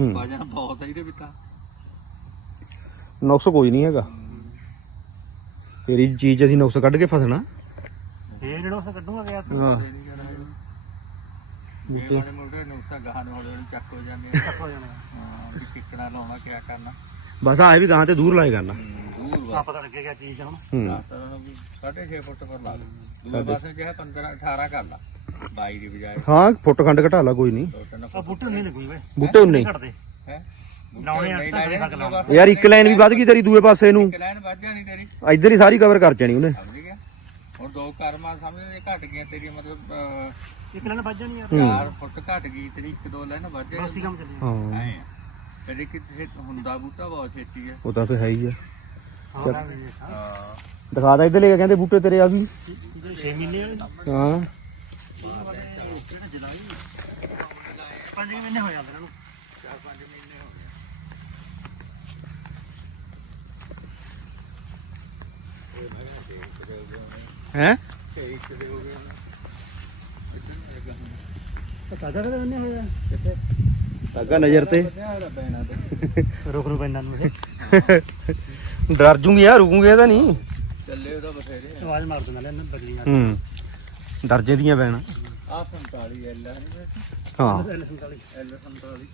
ਵਜਨ ਬਹੁਤ ਹੈ ਇਹਦੇ ਵਿੱਚ ਤਾਂ। ਨੁਕਸ ਕੋਈ ਨਹੀਂ ਹੈਗਾ। ਤੇਰੀ ਚੀਜ਼ ਅਸੀਂ ਨੁਕਸ ਕੱਢ ਕੇ ਫਸਣਾ। ਇਹ ਜਿਹੜਾ ਉਸ ਕੱਢੂਗਾ ਗਿਆ ਤੂੰ। ਹਾਂ। ਮਾੜੇ ਮੋਟੇ ਨੂੰ ਤਾਂ ਗਾਹਾਂ ਨੂੰ ਹੌਲੀ ਹੌਲੀ ਚੱਕ ਹੋ ਜਾਂਦੇ ਆ। ਚੱਕ ਹੋ ਜਾਣਾ ਹਾਂ ਵੀ ਕਿੱਕਣਾ ਲਾਉਣਾ ਕਿਆ ਕਰਨਾ। ਬਸ ਆਏ ਵੀ ਗਾਂ ਤੇ ਦੂਰ ਲਾਏ ਕਰਨਾ। ਦੂਰ ਵਾ ਆ ਪਤਾ ਲੱਗੇਗਾ ਚੀਜ਼ ਹੁਣ ਹੂੰ। ਰਾਸਤਾ ਨੂੰ ਵੀ 6.5 ਫੁੱਟ ਪਰ ਲਾ ਦੇ ਦੂਏ ਪਾਸੇ ਜਿਹੜਾ 15 18 ਕਰ ਲਾ। 22 ਦੀ ਬਜਾਏ। ਹਾਂ ਫੁੱਟ ਖੰਡ ਘਟਾ ਲਾ ਕੋਈ ਨਹੀਂ। ਦੋ ਤਿੰਨ ਆ ਬੂਟੇ ਨਹੀਂ ਲੱਗੂਗੇ ਵੇ ਬੂਟੇ ਉਨੇ ਘਟਦੇ। ਹੈ? ਲਾਉਣੇ ਆ ਨਹੀਂ ਤਾਂ ਲਾਏ ਲੱਗ ਲਾਉਣਾ ਯਾਰ ਇੱਕ ਲਾਈਨ ਵੀ ਵੱਧ ਗਈ ਤੇਰੀ ਦੂਏ ਪਾਸੇ ਨੂੰ। ਇੱਕ ਲਾਈਨ ਵੱਜ ਜਾਣੀ ਤੇਰੀ। ਇੱਧਰ ਹੀ ਸਾਰੀ ਕਵਰ ਕਰ ਜਾਣੀ ਉਹਨੇ। ਸਮਝ ਗਿਆ? ਹੁਣ ਦੋ ਕਰਮਾਂ ਸਮਝ ਜੇ ਘਟ ਗਈਆਂ ਤੇਰੀ ਮਤਲਬ ਇੱਕ ਲੈਣ ਵੱਜ ਜਾਣੀ ਯਾਰ ਫੁੱਟ ਘਟ ਗਈ ਤੇਰੀ ਇੱਕ ਦੋ ਲਾਈਨ ਵੱਜ ਬਸ ਹੀ ਕੰਮ ਚੱਲੀ ਹਾਂ। ਕਦੇ ਕਿਤੇ ਹੁੰਦਾ ਬੂਟਾ ਬਹੁਤ ਛੇਤੀ ਹੈ ਉਹ ਤਾਂ ਫੇ ਹੈ ਹੀ ਆ। ਹਾਂ ਹਾਂ। ਦਿਖਾ ਦਾ ਇੱਧਰ ਲੈ ਕੇ ਕਹਿੰਦੇ ਬੂਟੇ ਤੇਰੇ ਆ ਵੀ। 6 ਮਹੀਨੇ ਵਾਲੇ ਹਾਂ। 5 ਮਹੀਨੇ ਹੋ ਜਾਂਦੇ ਨੂੰ ਗਏ ਨਜ਼ਰ ਤੇ? ਰੁਕ ਰੂ ਪੈਂਦਾ ਨੂੰ ਡਰ ਜੂਗੀ ਯਾਰ ਰੁਕੂਗੇ ਤਾਂ ਨਹੀਂ। ਚੱਲੇ ਉਹਦਾ ਬਥੇਰੇ ਆਵਾਜ਼ ਮਾਰ ਦਿੰਦਾ ਲੈ ਬਦਲੀਆਂ। ਹੂੰ। ਡਰ ਜਾਂਦੀਆਂ ਪੈਣ ਆ 47 ਐਲ ਹੈ। ਹਾਂ ਐਲ 47 ਐਲ 47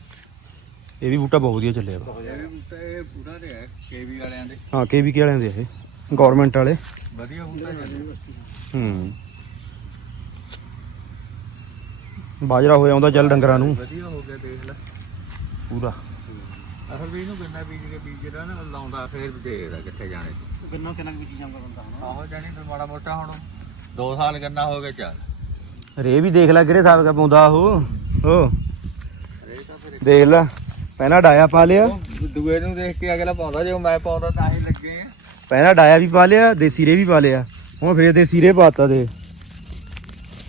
ਇਹ ਵੀ ਬੂਟਾ ਬਹੁਤ ਵਧੀਆ ਚੱਲਿਆ ਵਾ। ਇਹ ਵੀ ਬੂਟਾ ਇਹ ਪੂਰਾ ਤੇ ਹੈ ਕੇਵੀ ਵਾਲਿਆਂ ਦੇ ਹਾਂ ਕੇਵੀਕੇ ਵਾਲਿਆਂ ਦੇ ਇਹ। ਗਵਰਨਮੈਂਟ ਵਾਲੇ। ਵਧੀਆ ਬੂਟਾ ਚੱਲੇ ਹੂੰ। ਬਾਜਰਾ ਹੋਇਆ ਆਉਂਦਾ ਚੱਲ ਡੰਗਰਾਂ ਨੂੰ। ਵਧੀਆ ਹੋ ਗਿਆ ਦੇਖ ਲੈ ਪੂਰਾ। ਅਸਲ ਵੀ ਇਹਨੂੰ ਗੰਨਾ ਬੀਜ ਕੇ ਬੀਜ ਜਿਹੜਾ ਨਾ ਲਾਉਂਦਾ ਫੇਰ ਦੇਖਦਾ ਕਿੱਥੇ ਜਾਣੇ ਗੰਨਾ ਕਿੰਨਾ ਕੁ ਚੀਜ਼ਾਂ ਦਾ ਬੰਦਾ ਆਹੋ ਜਾਨੀ ਫਿਰ ਮਾੜਾ ਮੋਟਾ ਹੁਣ 2 ਸਾਲ ਗੰਨਾ ਹੋ ਗਿਆ ਚੱਲ? ਰੇ ਵੀ ਦੇਖ ਲੈ ਕਿਹੜੇ ਹਿਸਾਬ ਦਾ ਪਾਉਂਦਾ ਉਹ। ਉਹ ਇਹ ਤਾਂ ਫਿਰ ਦੇਖ ਲੈ ਪਹਿਲਾਂ ਡਾਇਆ ਪਾ ਲਿਆ। ਦੂਏ ਨੂੰ ਦੇਖ ਕੇ ਅਗਲਾ ਪਾਉਂਦਾ ਜੇ ਮੈਂ ਪਾਉਂਦਾ ਤਾਂ ਹੀ ਲੱਗੇ ਆ। ਪਹਿਲਾਂ ਡਾਇਆ ਵੀ ਪਾ ਲਿਆ ਦੇਸੀ ਰੇ ਵੀ ਪਾ ਲਿਆ। ਹੁਣ ਫੇਰ ਦੇਸੀ ਰੇ ਪਾਤਾ ਦੇ।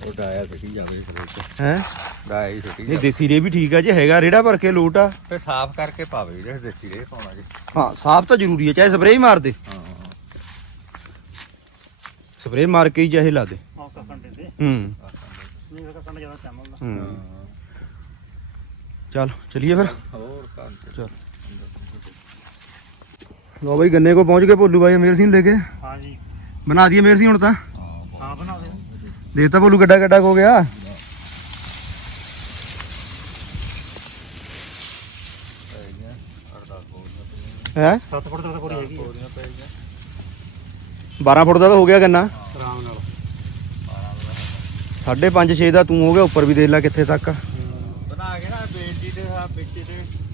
ਉਹ ਡਾਇਆ ਸਿੱਟੀ ਜਾਵੇ ਫਿਰ ਹੈ? ਡਾਇਆ ਹੀ ਸਿੱਟੀ ਨਹੀਂ ਦੇਸੀ ਰੇ ਵੀ ਠੀਕ ਆ ਜੇ ਹੈਗਾ ਰੇੜਾ ਭਰ ਕੇ ਲੋਟ ਆ। ਫਿਰ ਸਾਫ਼ ਕਰਕੇ ਪਾਵੇ ਜਿਹੜੇ ਦੇਸੀ ਰੇ ਪਾਉਣਾ ਜੀ। ਹਾਂ ਸਾਫ਼ ਤਾਂ ਜ਼ਰੂਰੀ ਹੈ ਚਾਹੇ ਸਪਰੇਅ ਹੀ ਮਾਰ ਦੇ। ਹਾਂ। ਸਪਰੇਅ ਮਾਰ ਕੇ ਹੀ ਚਾਹੇ ਲਾ ਦੇ ਉਹ ਕੰਡੇ ਦੇ ਹੂੰ ਨਹੀਂ ਉਹ ਕੰਡਾ ਜ਼ਿਆਦਾ ਚਾਮਲਦਾ ਹੂੰ ਚੱਲ ਚਲਿਏ ਫਿਰ ਹੋਰ ਕੰਟ ਚਲ ਲੋ ਬਈ ਗੰਨੇ ਕੋ ਪਹੁੰਚ ਗਏ ਭੋਲੂ ਬਾਈ ਅਮੇਰ ਸਿੰਘ ਲੈ ਕੇ ਹਾਂ 12 ਫੁੱਟ ਦਾ ਤਾਂ ਹੋ ਗਿਆ ਗੰਨਾ। ਆਰਾਮ ਨਾਲ। 5.5 6 ਦਾ ਤੂੰ ਹੋ ਗਿਆ ਉੱਪਰ ਵੀ ਦੇਖ ਲੈ ਕਿੱਥੇ ਤੱਕ। ਬਣਾ ਕੇ ਨਾ ਬੇਟੀ ਦੇ ਸਾਹ ਵਿੱਚ ਤੇ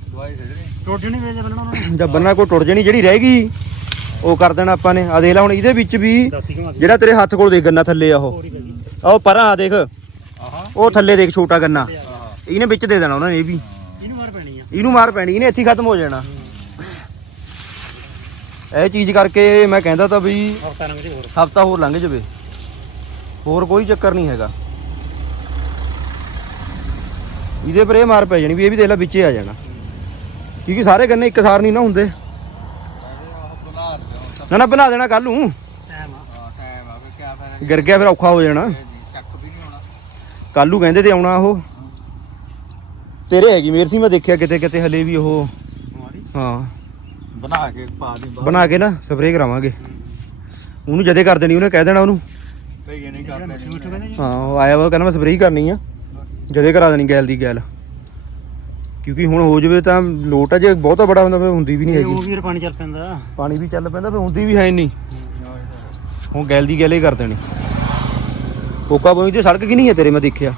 ਦਵਾਈ ਸਿੱਧਣੀ ਟੋਟੀ ਨਹੀਂ ਵੇਚ ਬੰਨਣਾ ਉਹਨਾਂ ਨੇ? ਜਦ ਬੰਨਾ ਕੋ ਟੁੱਟ ਜਣੀ ਜਿਹੜੀ ਰਹਿ ਗਈ ਉਹ ਕਰ ਦੇਣਾ ਆਪਾਂ ਨੇ। ਆ ਦੇਖ ਲੈ ਹੁਣ ਇਹਦੇ ਵਿੱਚ ਵੀ ਜਿਹੜਾ ਤੇਰੇ ਹੱਥ ਕੋਲ ਦੇਖ ਗੰਨਾ ਥੱਲੇ ਆ ਉਹ। ਆਹ ਪਰਾਂ ਆ ਦੇਖ। ਆਹਾ। ਉਹ ਥੱਲੇ ਦੇਖ ਛੋਟਾ ਗੰਨਾ। ਇਹਨੇ ਵਿੱਚ ਦੇ ਦੇਣਾ ਉਹਨਾਂ ਨੇ ਇਹ ਵੀ। ਇਹਨੂੰ ਮਾਰ ਪੈਣੀ ਆ। ਇਹਨੂੰ ਮਾਰ ਪੈਣੀ ਇਹਨੇ ਇੱਥੇ ਖਤਮ ਹੋ ਜਾਣਾ। ਇਹ ਚੀਜ਼ ਕਰਕੇ ਮੈਂ ਕਹਿੰਦਾ ਤਾਂ ਵੀ ਹੋਰ। ਹਫਤਾ ਹੋਰ ਲੰਘ ਜਾਵੇ। ਹੋਰ ਕੋਈ ਚੱਕਰ ਨਹੀਂ ਹੈਗਾ। ਇਹਦੇ ਪਰ ਇਹ ਮਾਰ ਪੈ ਜਾਣੀ ਵੀ ਇਹ ਵੀ ਦੇਖ ਲੈ ਵਿੱਚੇ ਆ ਜਾਣਾ। ਕਿਉਂਕਿ ਸਾਰੇ ਗੰਨੇ ਇੱਕ ਸਾਰ ਨਹੀਂ ਨਾ ਹੁੰਦੇ। ਨਾ ਨਾ ਬਣਾ ਦੇਣਾ ਕੱਲ ਨੂੰ। ਗਿਰ ਗਿਆ ਫਿਰ ਔਖਾ ਹੋ ਜਾਣਾ। ਜੀ ਚੱਕ ਵੀ ਨਹੀਂ ਹੋਣਾ ਕੱਲ ਨੂੰ ਕਹਿੰਦੇ ਤੇ ਆਉਣਾ ਉਹ। ਤੇਰੇ ਹੈਗੀ ਮੇਰ ਸੀ ਮੈਂ ਦੇਖਿਆ ਕਿਤੇ ਕਿਤੇ ਹਲੇ ਵੀ ਉਹ। ਹਾਂ। ਬਣਾ ਕੇ ਪਾ ਦੀ ਬਾਹਰ। ਬਣਾ ਕੇ ਨਾ ਸਪਰੇਅ ਕਰਾਵਾਂਗੇ। ਉਹਨੂੰ ਜਦੇ ਕਰ ਦੇਣੀ ਉਹਨੇ ਕਹਿ ਦੇਣਾ ਉਹਨੂੰ। ਨਹੀਂ ਕਰਦੇ ਕਹਿੰਦੇ ਹਾਂ ਉਹ ਆਇਆ ਵਾ ਕਹਿੰਦਾ ਮੈਂ ਸਪਰੇਅ ਕਰਨੀ ਆ। ਜਦੇ ਕਰਾ ਦੇਣੀ ਗੈਲ ਦੀ ਗੈਲ। ਕਿਉਂਕਿ ਹੁਣ ਹੋ ਜਵੇ ਤਾਂ ਲੋਟ ਆ ਜੇ ਬਹੁਤਾ ਬੜਾ ਹੁੰਦਾ ਫਿਰ ਹੁੰਦੀ ਵੀ ਨਹੀਂ ਉਹ ਹੈਗੀ। ਵੀ ਪਾਣੀ ਚੱਲ ਪੈਂਦਾ। ਪਾਣੀ ਵੀ ਚੱਲ ਪੈਂਦਾ ਫਿਰ ਹੁੰਦੀ ਵੀ ਹੈ ਨਹੀਂ। ਹੁਣ ਗੈਲ ਦੀ ਗੈਲ ਹੀ ਕਰ ਦੇਣੀ। ਕੋਕਾ ਬੋਈ ਤੇ ਸੜਕ ਕਿ ਨਹੀਂ ਹੈ ਤੇਰੇ ਮੈਂ ਦੇਖਿਆ।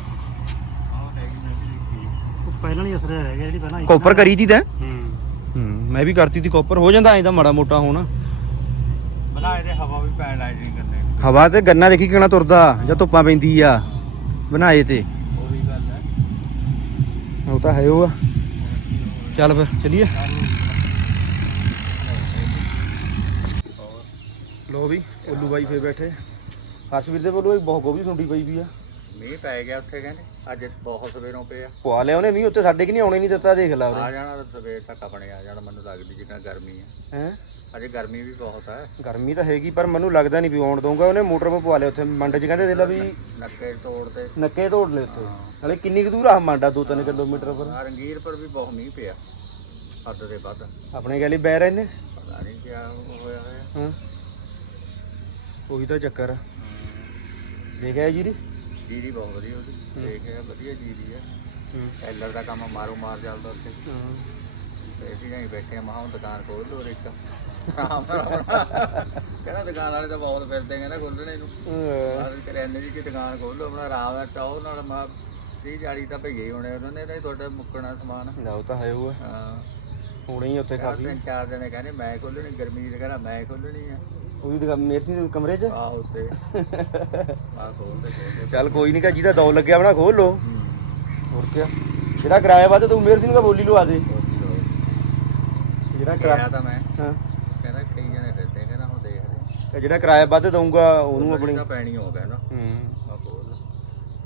ਉਹ ਪਹਿਲਾਂ ਨਹੀਂ ਅਸਰ ਰਹਿ ਗਿਆ ਜਿਹੜੀ ਪਹਿਲਾਂ ਕੋਪਰ ਕਰੀ ਤੀ ਤੈਂ? ਹੂੰ ਹੂੰ। ਮੈਂ ਵੀ ਕਰਤੀ ਤੀ ਕੋਪਰ ਹੋ ਜਾਂਦਾ ਐਂ ਤਾਂ ਮਾੜਾ ਮੋਟਾ ਹੁਣ। ਬਣਾ ਇਹਦੇ ਹਵਾ ਵੀ ਪੈਣ ਲੱਗ ਜੀ ਕਰਨੇ ਹਵਾ ਤੇ ਗੰਨਾ ਦੇਖੀ ਕਿਹਣਾ ਤੁਰਦਾ ਜਾਂ ਧੁੱਪਾਂ ਪੈਂਦੀ ਆ ਬਣਾਏ ਤੇ। ਉਹੀ ਗੱਲ ਹੈ। ਉਹ ਤਾਂ ਹੈ ਉਹ ਆ। ਚੱਲ ਫਿਰ ਚਲੀਏ। ਲੋ ਵੀ ਉੱਲੂ ਬਾਈ ਫੇ ਬੈਠੇ। ਹਰਸ਼ਵੀਰ ਦੇ ਬੋਲੋ ਬਹੁਤ ਗੋਭੀ ਸੁੰਡੀ ਪਈ ਵੀ ਆ। ਮੀਂਹ ਪੈ ਗਿਆ ਉੱਥੇ ਕਹਿੰਦੇ। ਅੱਜ ਬਹੁਤ ਸਵੇਰੋਂ ਪਿਆ ਪਵਾ ਲਿਆ ਉਹਨੇ ਮੀਂਹ ਉੱਤੇ ਸਾਡੇ ਕਿ ਨਹੀਂ ਆਉਣੇ ਨਹੀਂ ਦਿੱਤਾ ਦੇਖ ਲਾ ਆ ਉਹਨੇ ਜਾਣਾ ਸਵੇਰ ਤੱਕ ਆਪਣੇ ਆ ਜਾਣਾ ਮੈਨੂੰ ਲੱਗਦੀ ਜਿੱਦਾਂ ਗਰਮੀ ਹੈ ਹੈ? ਅਜੇ ਗਰਮੀ ਵੀ ਬਹੁਤ ਹੈ ਗਰਮੀ ਤਾਂ ਹੈਗੀ ਪਰ ਮੈਨੂੰ ਲੱਗਦਾ ਨਹੀਂ ਵੀ ਆਉਣ ਦਊਗਾ। ਉਹਨੇ ਮੋਟਰ 'ਤੇ ਪਵਾ ਲਿਆ ਉੱਥੇ ਮੰਡ 'ਚ ਕਹਿੰਦੇ ਦੇ ਲਾ ਵੀ ਨੱਕੇ ਤੋੜ ਤੇ। ਨੱਕੇ ਤੋੜ ਲਏ ਉੱਥੇ। ਹਲੇ ਕਿੰਨੀ ਕੁ ਦੂਰ ਆ ਮੰਡਾ 2-3 ਕਿਲੋਮੀਟਰ ਪਰ ਆ ਰੰਗੀਰ ਪਰ ਵੀ ਬਹੁਤ ਮੀਂਹ ਪਿਆ। ਹੱਦ ਦੇ ਵੱਧ। ਆਪਣੇ ਗੈਲੀ ਬੈ ਰਹੇ ਨੇ। ਪਤਾ ਨਹੀਂ ਕੀ ਹੋਇਆ ਹੋਇਆ। ਹਾਂ। ਉਹੀ ਤਾਂ ਚੱਕਰ ਆ। ਦੇਖਿਆ ਜੀ ਦੀ ਜੀਰੀ ਬਹੁਤ ਵਧੀਆ ਉਹਦੀ। ਦੇਖਿਆ ਵਧੀਆ ਜੀਰੀ ਹੈ। ਐਲਰ ਦਾ ਕੰਮ ਮਾਰੋ ਮਾਰ ਚੱਲਦਾ ਉੱਥੇ। ਤੇ ਅਸੀਂ ਨਹੀਂ ਬੈਠੇ ਮਹਾਂ ਹੁਣ ਦੁਕਾਨ ਖੋਲ ਲੋ ਇੱਕ। ਕਹਿੰਦਾ ਦੁਕਾਨ ਵਾਲੇ ਤਾਂ ਬਹੁਤ ਫਿਰਦੇ ਕਹਿੰਦਾ ਖੋਲਣੇ ਨੂੰ। ਆਹ ਕਰਿਆਨੇ ਦੀ ਕੀ ਦੁਕਾਨ ਖੋਲ ਲੋ ਆਪਣਾ ਆਰਾਮ ਨਾਲ ਟਾਓ ਨਾਲ ਮਾ 30 40 ਤਾਂ ਭਈਏ ਹੋਣੇ ਉਹਨਾਂ ਨੇ ਨਹੀਂ ਤੁਹਾਡਾ ਮੁੱਕਣਾ ਸਮਾਨ। ਉਹ ਤਾਂ ਹੈ ਉਹ। ਹਾਂ। ਹੋਣੇ ਹੀ ਉੱਥੇ ਕਾਫੀ ਤਿੰਨ ਚਾਰ ਜਣੇ ਕਹਿੰਦੇ ਮੈਂ ਖੋਲਣੀ ਗਰਮੀ ਚ ਕਹਿੰਦਾ ਮੈਂ ਖੋਲਣੀ ਆ। ਉਹਦੀ ਦੁਕਾਨ ਮੇਰੇ ਸੀ ਕਮਰੇ 'ਚ? ਆਹ ਉੱਤੇ। ਆਹ ਖੋਲਦੇ ਖੋਲਦੇ ਚੱਲ ਕੋਈ ਨਹੀਂ ਕਾ ਜਿਹਦਾ ਦੌ ਲੱਗਿਆ ਆਪਣਾ ਖੋਲ ਲੋ ਹੋਰ ਕੀ ਜਿਹੜਾ ਕਿਰਾਇਆ ਵੱਧ ਤੂੰ ਮੇਰ ਸਿੰਘ ਦਾ ਬੋਲੀ ਲਵਾ ਦੇ ਜਿਹੜਾ ਕਿਰਾਇਆ ਤਾਂ ਮੈਂ। ਹਾਂ। ਕਹਿੰਦਾ ਕਈ ਜਣੇ ਫਿਰਦੇ ਕਹਿੰਦਾ ਹੁਣ ਦੇਖਦੇ ਤੇ ਜਿਹੜਾ ਕਿਰਾਇਆ ਵੱਧ ਦਊਗਾ ਉਹਨੂੰ ਆਪਣੀ ਪੈਣੀ ਹੋ ਗਿਆ ਨਾ। ਹੂੰ। ਖੋਲ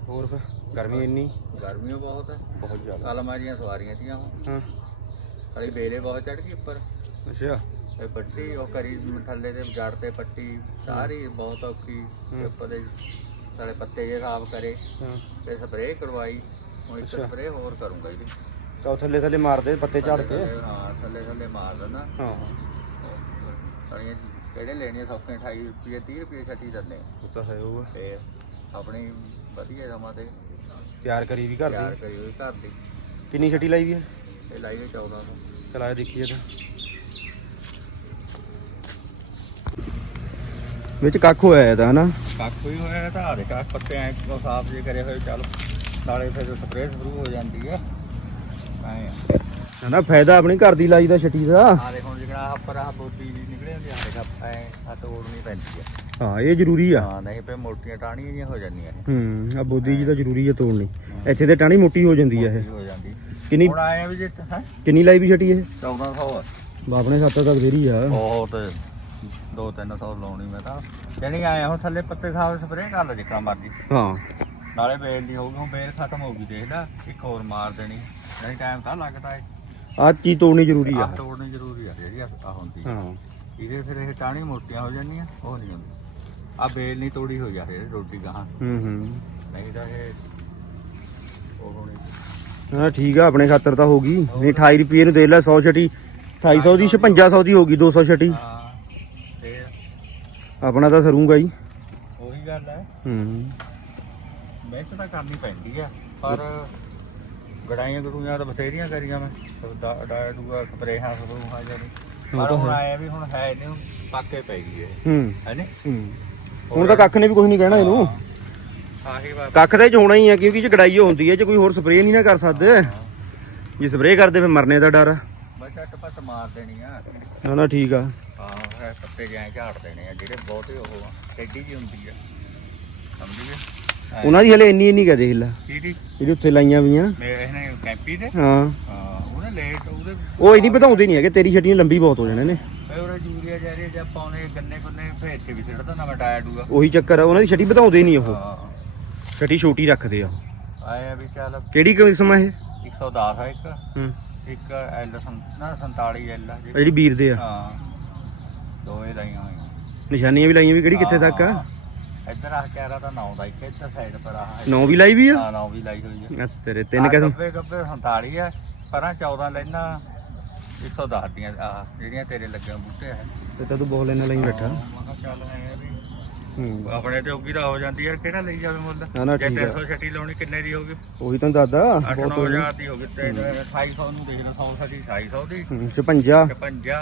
ਹੋਰ ਫਿਰ ਗਰਮੀ ਇੰਨੀ? ਗਰਮੀ ਬਹੁਤ ਹੈ। ਬਹੁਤ ਜ਼ਿਆਦਾ। ਅਲਮਾਰੀਆਂ ਸਵਾਰੀਆਂ ਹੁਣ। ਹਾਂ। ਹਲੇ ਬੇਲੇ ਬਹੁਤ ਚੜ ਗਈ ਉੱਪਰ। ਅੱਛਾ। ਇਹ ਪੱਟੀ ਉਹ ਕਰੀ ਥੱਲੇ ਤੇ ਜੜ ਤੇ ਪੱਟੀ ਸਾਰੀ ਬਹੁਤ ਔਖੀ ਤੇ ਉੱਪਰ ਦੇ ਸਾਲੇ ਪੱਤੇ ਜੇ ਸਾਫ਼ ਕਰੇ ਹਾਂ। ਤੇ ਸਪਰੇਅ ਕਰਵਾਈ ਹੁਣ ਇੱਕ ਅੱਛਾ। ਸਪਰੇਅ ਹੋਰ ਕਰੂੰਗਾ ਇਹਦੀ। ਤਾਂ ਉਹ ਥੱਲੇ ਥੱਲੇ ਮਾਰਦੇ ਪੱਤੇ ਝਾੜ ਕੇ? ਥੱਲੇ- ਹਾਂ ਥੱਲੇ ਥੱਲੇ ਮਾਰ ਦਿੰਦਾ। ਹਾਂ। ਸਾਰੀਆਂ ਕਿਹੜੇ ਲੈਣੀਆਂ ਸੌਕੇ 28 ਰੁਪਏ 30 ਰੁਪਏ ਛੱਟੀ ਦਿੰਦੇ ਆ। ਉਹ ਤਾਂ ਹੈ ਉਹ। ਆ। ਤੇ ਆਪਣੀ ਵਧੀਆ ਸਮਾਂ ਤੇ ਤਿਆਰ ਕਰੀ ਵੀ ਘਰ ਤਿਆਰ ਦੀ ਕਰੀ ਹੋਈ ਘਰ ਦੀ। ਕਿੰਨੀ ਛੱਟੀ ਲਾਈ ਵੀ ਹੈ? ਇਹ ਲਾਈਏ 1400 ਚਲਾ ਦੇਖੀਏ ਤਾਂ। ਵਿੱਚ ਕੱਖ ਹੋਇਆ ਇਹਦਾ ਹਨਾ? ਕੱਖ ਵੀ ਹੋਇਆ ਤਾਂ ਆਦੇ ਕੱਖ ਪੱਤੇ ਐ ਸਾਫ਼ ਜੇ ਕਰੇ ਹੋਏ ਚੱਲ ਨਾਲੇ ਫਿਰ ਸਪਰੇਅ ਸ਼ੁਰੂ ਹੋ ਜਾਂਦੀ ਹੈ। ਐ ਹਨਾ ਫਾਇਦਾ ਆਪਣੀ ਘਰ ਦੀ ਲਾਈ ਦਾ ਛੱਟੀ ਦਾ। ਆ ਦੇ ਹੁਣ ਜਿਹੜਾ ਉੱਪਰ ਆ ਬੋਦੀ ਜੀ ਨਿਕਲੇ ਹੁੰਦੀ ਆ ਦੇਖ ਐ ਆ ਤੋੜਨੀ ਪੈਂਦੀ ਆ। ਹਾਂ ਇਹ ਜ਼ਰੂਰੀ ਆ। ਹਾਂ ਨਹੀਂ ਪਏ ਮੋਟੀਆਂ ਟਾਹਣੀਆਂ ਜਿਹੀਆਂ ਹੋ ਜਾਂਦੀਆਂ ਇਹ ਹੂੰ ਆ ਬੋਦੀ ਜੀ ਤਾਂ ਜ਼ਰੂਰੀ ਹੈ ਤੋੜਨੀ। ਇੱਥੇ ਤੇ ਟਾਣੀ ਮੋਟੀ ਹੋ ਜਾਂਦੀ ਆ ਇਹ। ਹੋ ਜਾਂਦੀ। ਕਿੰਨੀ ਹੁਣ ਆਏ ਆ ਵੀ ਜੇ ਹੈ? ਕਿੰਨੀ ਲਾਈ ਵੀ ਛੱਟੀ ਇਹ? 1400 ਆ। ਬਾਪਨੇ ਸੱਤ ਤੱਕ ਫੇਰੀ ਆ। ਬਹੁਤ। 2-300 ਲਾਉਣੀ ਮੈਂ ਤਾਂ। ਜਾਨੀ ਆਇਆ ਹੁਣ ਥੱਲੇ ਪੱਤੇ ਸਾਫ਼ ਸਪਰੇਅ ਕਰ ਲੈ ਜਿੱਕਾ ਮਰਜ਼ੀ। ਹਾਂ। ਨਾਲੇ ਬੇਲ ਦੀ ਹੋਊਗੀ ਹੁਣ ਬੇਲ ਖਤਮ ਹੋ ਗਈ ਦੇਖ ਲੈ ਇੱਕ ਹੋਰ ਮਾਰ ਦੇਣੀ। ਨਹੀਂ ਟਾਈਮ ਤਾਂ ਲੱਗਦਾ ਹੈ ਆ ਚੀਜ਼ ਤੋੜਨੀ ਜ਼ਰੂਰੀ ਆ। ਆਹ ਤੋੜਨੀ ਜ਼ਰੂਰੀ ਆ ਜਿਹੜੀ ਆ ਹੁੰਦੀ ਆ। ਹਾਂ। ਇਹਦੇ ਫਿਰ ਇਹ ਟਾਣੀ ਮੋਟੀਆਂ ਹੋ ਜਾਂਦੀਆਂ ਉਹ ਨਹੀਂ ਹੁੰਦੀ ਆ ਬੇਲ ਨਹੀਂ ਤੋੜੀ ਹੋ ਜਾ ਇਹ ਰੋਟੀ ਗਾਹਾਂ। ਹੂੰ ਹੂੰ। ਨਹੀਂ ਤਾਂ ਇਹ ਉਹ ਹੋਣੀ ਹਾਂ ਠੀਕ ਆ ਆਪਣੇ ਖਾਤਰ ਤਾਂ ਹੋ ਗਈ। ਨਹੀਂ 28 ਰੁਪਏ ਨੂੰ ਦੇ ਲੈ 100 ਛਟੀ। 250 ਦੀ 5600 ਦੀ ਹੋ ਗਈ 200 ਛਟੀ। ਹਾਂ। ਆਪਣਾ ਤਾਂ ਸਰੂਗਾ ਹੀ। ਉਹੀ ਗੱਲ ਹੈ। ਹੂੰ। ਮਿਹਨਤ ਤਾਂ ਕਰਨੀ ਪੈਂਦੀ ਆ ਪਰ ਗੜਾਈਆਂ ਗੜੂਆਂ ਤਾਂ ਬਥੇਰੀਆਂ ਕਰੀਆਂ ਮੈਂ। ਡਾਇਆ ਡੂਆ ਸਪਰੇਹਾਂ ਸਪਰੂਹਾਂ ਉਹ ਪਰ ਹੁਣ। ਆਇਆ ਵੀ ਹੁਣ ਹੈ ਨਹੀਂ ਹੁਣ ਪਾਕੇ ਪੈ ਗਈ ਹੂੰ। ਹੈ ਨੀ ਹੂੰ। ਹੁਣ ਤਾਂ ਕੱਖ ਨੇ ਵੀ ਕੁਝ ਨਹੀਂ ਕਹਿਣਾ ਇਹਨੂੰ। ਆਹੀ ਬਾਤ ਕੱਖ ਤਾਂ ਇਹ 'ਚ ਹੋਣਾ ਹੀ ਆ ਕਿਉਂਕਿ ਇਹ 'ਚ ਗੜਾਈ ਹੁੰਦੀ ਹੈ ਜੇ ਕੋਈ ਹੋਰ ਸਪਰੇਅ ਨਹੀਂ ਨਾ ਕਰ ਸਕਦੇ। ਜੇ ਸਪਰੇਅ ਕਰਦੇ ਫਿਰ ਮਰਨੇ ਦਾ ਡਰ। ਆ ਮੈਂ ਝੱਟ ਪੱਟ ਮਾਰ ਦੇਣੀ ਆ। ਨਾ ਨਾ ਠੀਕ ਆ। ਹਾਂ ਹੈ ਪੱਤੇ ਜਾਂ ਝਾੜ ਦੇਣੇ ਆ ਜਿਹੜੇ ਬਹੁਤੇ ਉਹ ਆ ਟੇਡੀ ਜੀ ਹੁੰਦੀ ਆ। ਸਮਝ? ਗਏ ਐਂ। ਉਹਨਾਂ ਦੀ ਹਲੇ ਇੰਨੀ ਇੰਨੀ ਕਹ ਦੇਖ ਲੈ ਜਿਹੜੀ ਉੱਥੇ ਲਾਈਆਂ ਵੀਆਂ। ਮੇਰੇ ਇਹਨੇ ਕੈਂਪੀ ਦੇ? ਹਾਂ। ਹਾਂ ਉਹਨੇ ਲੇਟ ਉਹਦੇ ਉਹ ਇੰਨੀ ਵਧਾਉਂਦੇ ਨਹੀਂ ਹੈਗੇ ਤੇਰੀ ਛਟੀਆਂ ਲੰਬੀ ਬਹੁਤ ਹੋ ਜਾਣੇ ਨੇ। ਫੇ ਉਹਰੇ ਜੂਰੀਆ ਜਾ ਰਹੀ ਜਾਂ ਪਾਉਣੇ ਗੰਨੇ ਗੁੰਨੇ ਫੇਰ ਤੇ ਵੀ ਸਿੱਟਦਾ ਨਾ ਮੈਂ ਟਾਇਆ ਡੂਗਾ ਉਹੀ ਚੱਕਰ ਆ ਉਹਨਾਂ ਦੀ ਛਟੀ ਵਧਾਉਂਦੇ ਨਹੀਂ ਉਹ। ਹਾਂ। ਛਟੀ ਛੋਟੀ ਰੱਖਦੇ ਆ ਆਇਆ ਵੀ ਚੱਲ ਕਿਹੜੀ ਕਿਸਮ ਆ ਇਹ? 110 ਆ ਇੱਕ। ਹੂੰ। ਇੱਕ ਐਲ ਨਾ 47 ਐਲ ਆ। ਆ ਜਿਹੜੀ ਜਿਹੜੀ ਵੀਰ ਦੇ ਆ। ਹਾਂ। ਦੋਏ ਲਾਈਆਂ ਨਿਸ਼ਾਨੀਆਂ ਵੀ ਲਾਈਆਂ ਵੀ ਕਿਹੜੀ ਕਿੱਥੇ ਤੱਕ ਆ? ਇੱਧਰ ਆ ਕਹਿ ਰਹਾ ਤਾਂ ਨੌ ਦਾ ਇੱਕ ਇੱਧਰ ਸਾਈਡ ਪਰ ਆ ਨੌ ਵੀ ਲਾਈ ਵੀ ਆ? ਹਾਂ ਨੌ ਵੀ ਲਾਈ ਹੋਈ ਆ। ਤੇਰੇ ਤਿੰਨ ਕਿਸਮ ਗੱਬੇ ਗੱਬੇ 47 ਆ ਪਰਾਂ 14 ਲੈਣਾ 110 ਦੀਆਂ ਆ ਜਿਹੜੀਆਂ ਤੇਰੇ ਲੱਗੇ ਬੂਟੇ ਆ। ਤੇ ਤਾਂ ਤੂੰ ਬਹੁਤ ਲੈਣਾ ਲਈ ਬੈਠਾ। ਮੈਂ ਚੱਲ ਐਂ ਵੀ ਆਪਣੇ ਤੇ ਉਗੀ ਦਾ ਹੋ ਜਾਂਦੀ ਯਾਰ ਕਿਹੜਾ ਲਈ ਜਾਵੇ ਮੁੱਲ? ਜੇ ਠੀਕ ਲਾਉਣੀ ਕਿੰਨੇ ਦੀ ਹੋਗੀ ਉਹੀ ਤਾਂ ਦਾਦਾ 8 ਬਹੁਤ ਹੋ 9000 ਦੀ ਹੋਗੀ ਤੇ 2500 ਨੂੰ ਦੇਖ ਲਓ 100 ਛੱਟੀ 2500 ਦੀ। ਹੂੰ, 56 ਤੇ 50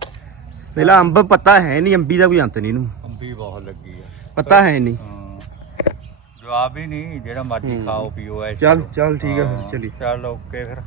ਪਹਿਲਾਂ ਅੰਬ ਪੱਤਾ ਹੈ ਨਹੀਂ ਅੰਬੀ ਦਾ ਕੋਈ ਅੰਤ ਨਹੀਂ ਇਹਨੂੰ। ਅੰਬੀ ਬਹੁਤ ਲੱਗੀ ਆ। ਪੱਤਾ ਹੈ ਨਹੀਂ। ਜਵਾਬ ਹੀ ਨਹੀਂ ਜਿਹੜਾ ਮਰਜ਼ੀ। ਖਾਓ ਪੀਓ ਐਸ਼ ਚੱਲ। ਚੱਲ ਠੀਕ ਆ ਫਿਰ ਚਲੀ ਚੱਲ ਓਕੇ ਫਿਰ।